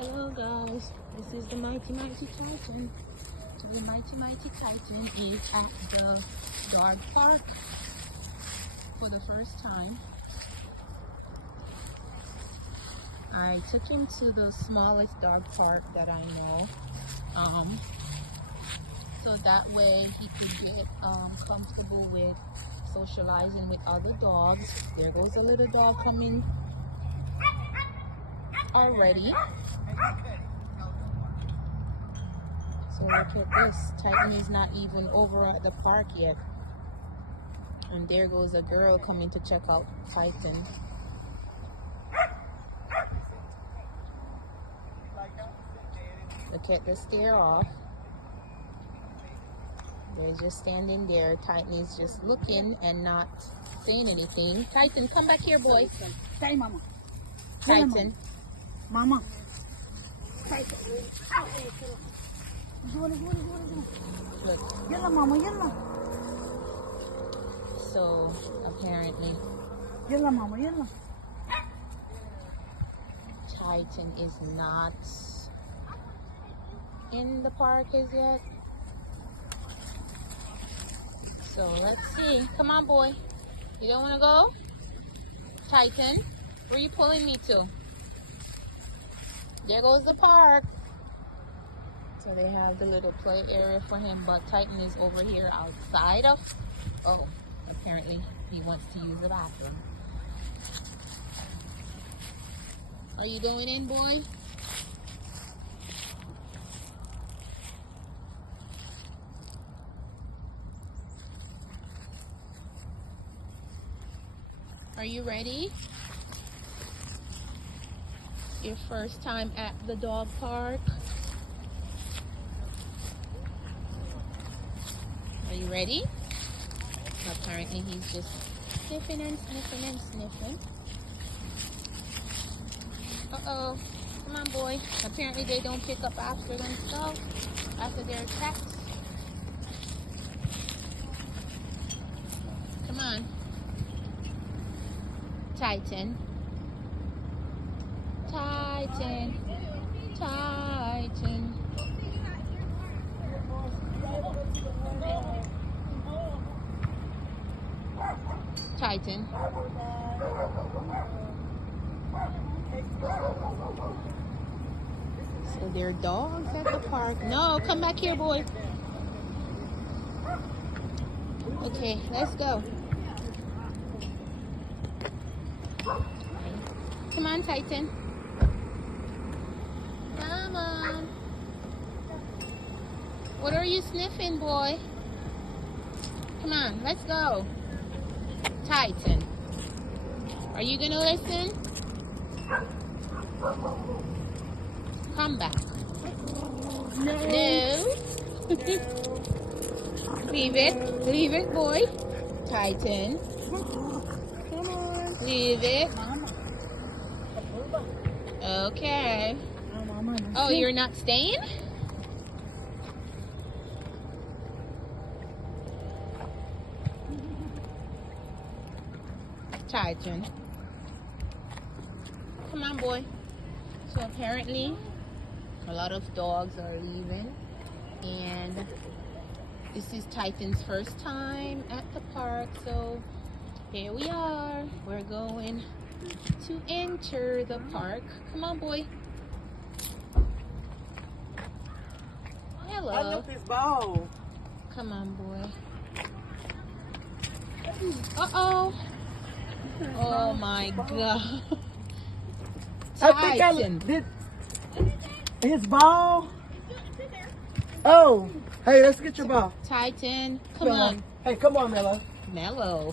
Hello guys, this is the Mighty Titan. So the Mighty Titan is at the dog park for the first time. I took him to the smallest dog park that I know, so that way he could get comfortable with socializing with other dogs. There goes a little dog coming already. So look at this, Titan is not even over at the park yet. And there goes a girl coming to check out Titan. Look at the stare off. They're just standing there. Titan is just looking and not saying anything. Titan, come back here, boy. Say, Mama. Titan. Mama. Look. Yalla, Mama, yalla. So, apparently, Yalla, Mama, yalla. Titan is not in the park as yet. So, let's see. Come on, boy. You don't want to go? Titan, where are you pulling me to? There goes the park. So they have the little play area for him, but Titan is over here outside of... Oh, apparently he wants to use the bathroom. Are you going in, boy? Are you ready? Your first time at the dog park. Are you ready? Apparently he's just sniffing and sniffing and sniffing. Uh-oh. Come on, boy. Apparently they don't pick up after themselves, after their attacks. Come on. Titan. Titan. Titan. Titan. So there are dogs at the park. No, come back here, boy. Okay, let's go. Come on, Titan. Come on. What are you sniffing, boy? Come on, let's go. Titan, are you gonna listen? Come back. No. Leave it, boy. Titan, Come on. leave it. Mama. Okay. Mama. Oh, you're not staying? Titan. Come on, boy. So apparently a lot of dogs are leaving, and this is Titan's first time at the park. So here we are. We're going to enter the park. Come on, boy. Hello. I love this ball. Come on, boy. Uh-oh. Oh my God. I think I did his ball. Oh, hey, let's get your ball. Titan, come on. Hey, come on, Mello. Mellow.